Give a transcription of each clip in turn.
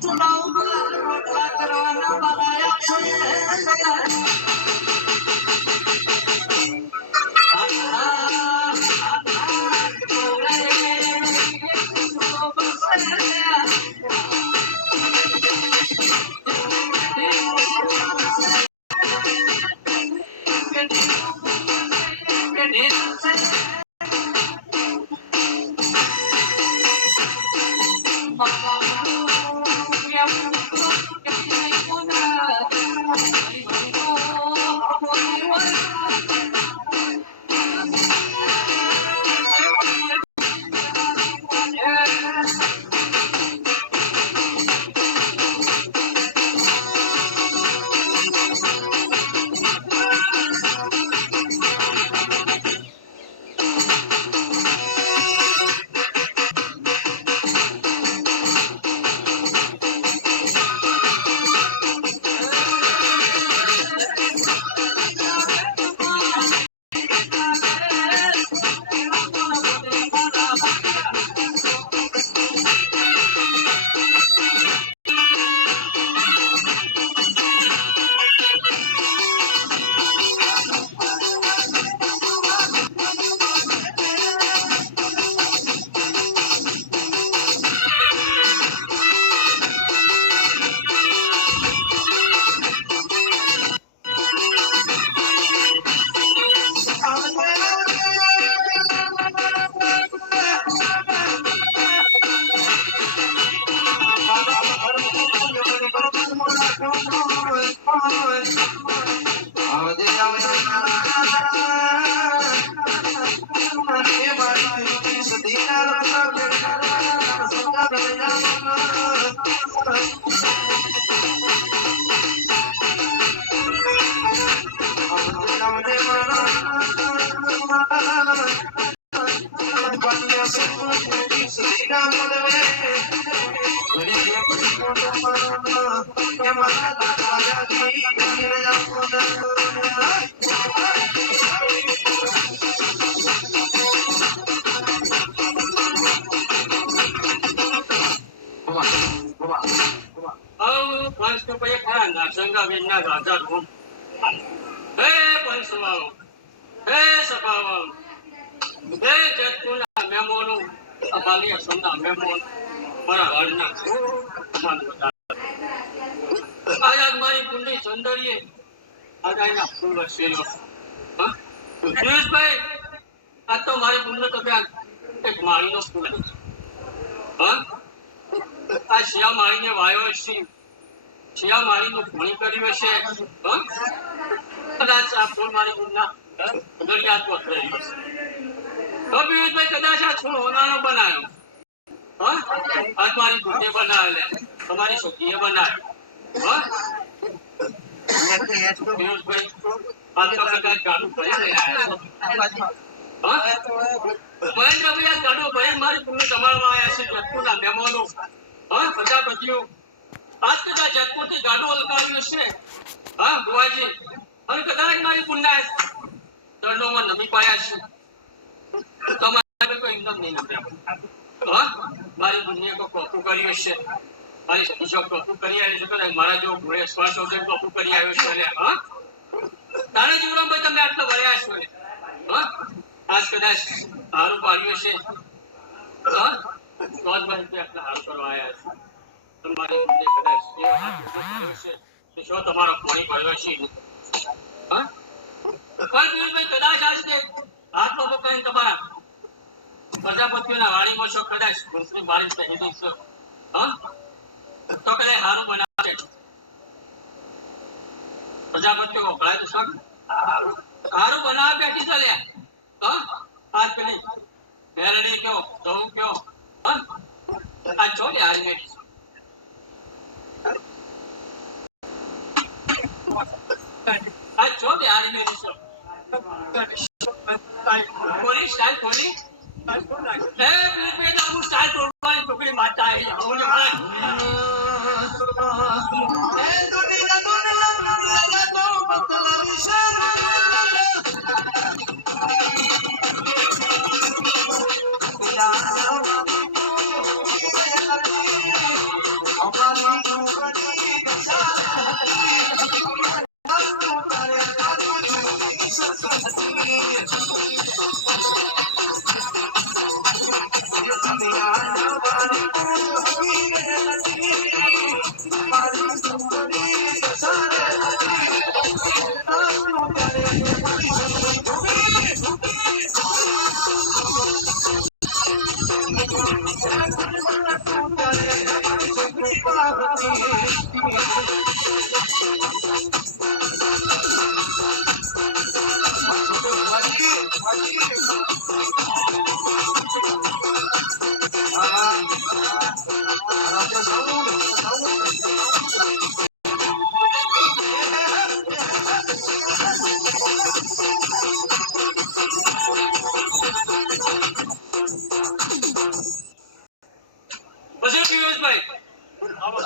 Bye.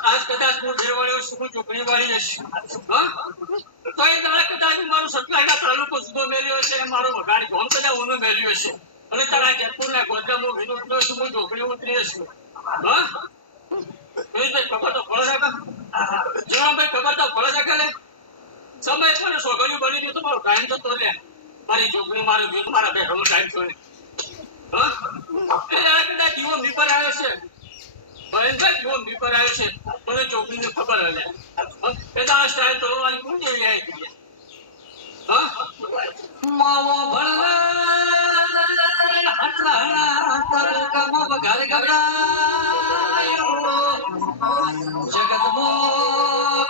આજ કદાચ હું દેવાળ્યો છું ચોકડી વાળી જઈશ તો એ તારા કદાચ મારું સતલાઈના તાલુકો જુદો મેલ્યો છે મારો વગાડી ગોમ કદાચ ઊનો મેલ્યો છે અને તારા જેતપુરના ગોધરામાં વિનોદનો છું હું ચોકડી ઉતરી છું ખબર તો ફળ રાખા જીવાભાઈ ખબર તો ફળ રાખે લે સમય પણ સોગળ્યું બની ગયું તો મારો ટાઈમ તો લે મારી ચોકડી મારું બીજ મારા બેઠો ટાઈમ છો ને કદાચ જીવો નીપર આવ્યો છે મને ચોકડી ને ખબર હે પેલા સ્ટાઇલ તો વાળી કોણ જેવી આવી માવો ભળના હટલા પર કમો બગાલ ગબરાયો જગતમો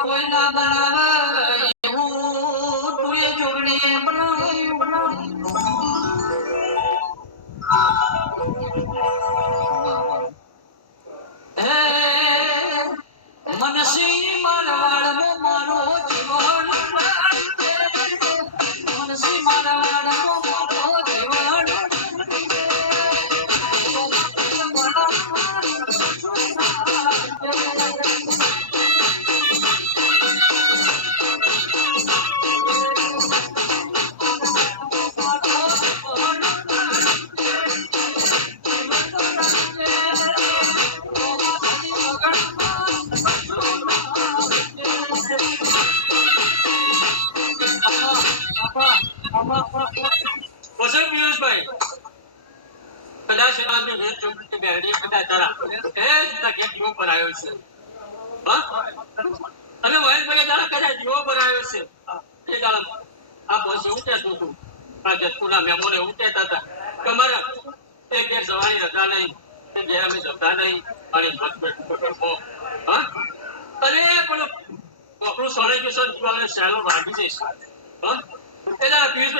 કોઈ ના બનાવે એવું તું એ જોગણી બનાવ્યું મનસી મારવાડમો મારો જીવન મનસી મારવાડમો મારો જીવન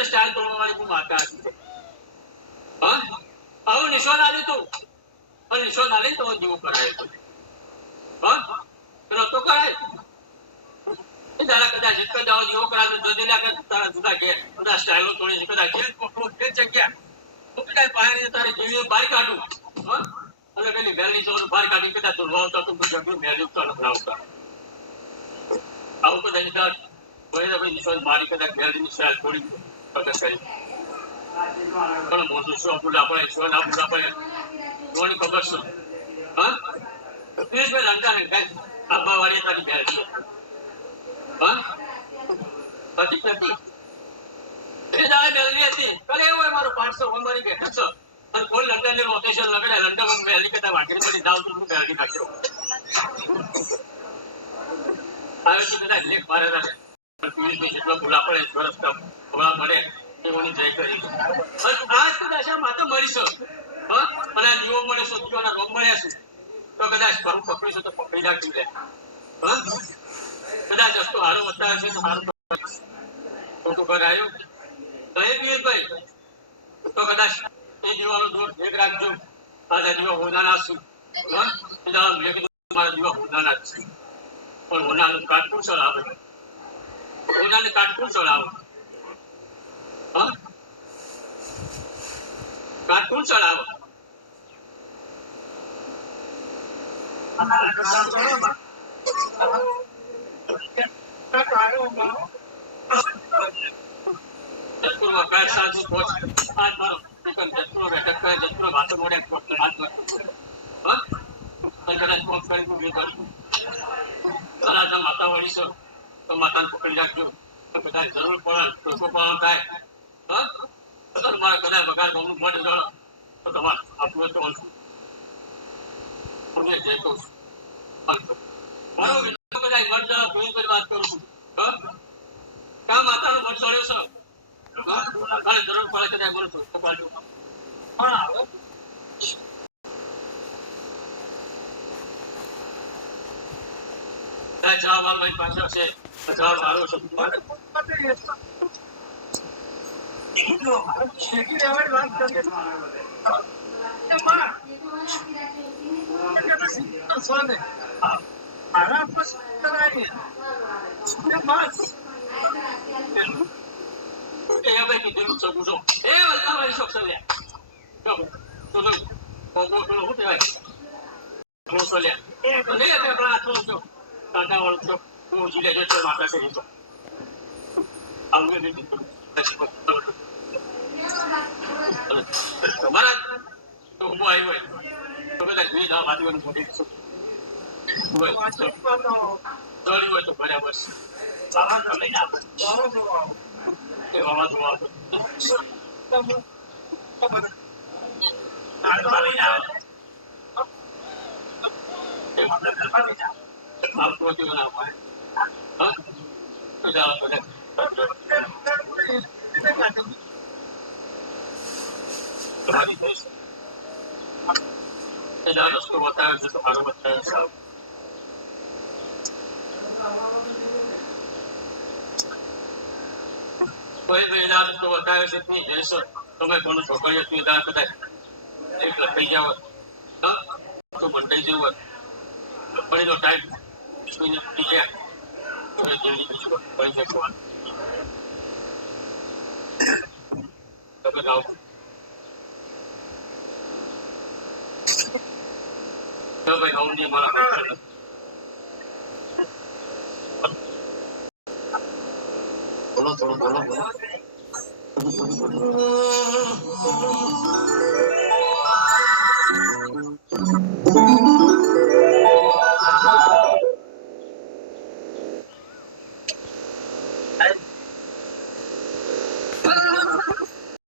સ્ટાઇલ તોડવાની હું માતા હતી આવું નિશાન આવી તું પણ નિશાન આવી તો જીવો કરાય પેલો તો કરાય તારા કદાચ જીતકો જાઓ જીવો કરાવે જોજેલા કે તારા જુદા ઘેર બધા સ્ટાઇલો તોડી કદાચ ઘેર જગ્યા કદાચ પાણી તારે જીવી બહાર કાઢું અને પેલી વેલની ચોર બહાર કાઢી કદાચ તું વાવતા તું જગ્યું મેળ્યું તો લખડાવતા આવું કદાચ ભાઈ નિશાન મારી કદાચ વેલની સ્ટાઇલ થોડી પકડ કરી પણ મોટું શું બુડા પડે શું ના બુડા પડે કોની ખબર શું હા પિયુષભાઈ રંગા ને કઈ આબા વાળી તારી બેર છે હા પતિ પતિ એ દાડે બેલરી હતી કરે એવું હોય મારું 500 ઓમરી બેઠક છે અને કોઈ લંડન ની રોટેશન લગડે લંડન માં બેલરી કરતા વાગરી પડી જાવ તો હું બેલરી નાખ્યો આવે છે કદાચ લેખ મારે પિયુષભાઈ જેટલો બુલા પડે સરસ ખબર પડે એની જય કરી આજ કદાચ આ માતા મરીશું અને જીવો મળે છે જીવોના રોગ મળ્યા છે તો કદાચ ઘરું પકડીશું તો પકડી રાખી લે કદાચ રસ્તો હારો વધતા હશે તો હારું ખોટું ઘર આવ્યું તો એ પિયુષભાઈ તો કદાચ એ જીવાનો દૂર ભેગ રાખજો આજા જીવા હોનાના છું મેં કીધું મારા જીવા હોનાના જ છે પણ હોનાનું કાટકું ચલાવે હોનાને કાટકું ચલાવે કાર્ટૂન ચલાવો માતા વળી છો તો માતાને પકડી રાખજો કદાચ જરૂર પડે ટોકો પણ થાય મારા કદાચ બગાડ બહુ મળે તો તમારે આપણું તો તમને જે કહું છું મારો વિડીયો કદાચ મર જરા જોઈ કરી વાત કરું છું કા માતાનો મર ચડ્યો છે જરૂર પડે કદાચ બોલું છું હા હવે જવાબ મારી પાસે છે જવાબ મારો છે રસ્તો બતાવ્યો છે તમારો બતાવ્યો કોઈ મહિલા રસ્તો બતાવ્યો છે તમે જઈશો તમે કોનો છોકરીઓ સુવિધા કદાચ એક લખાઈ જાવ તો બંધાઈ જવું છોકરીનો ટાઈમ પડી જાય તમે આવો ભાઈ આવું નહીં મારા બોલો થોડું બોલો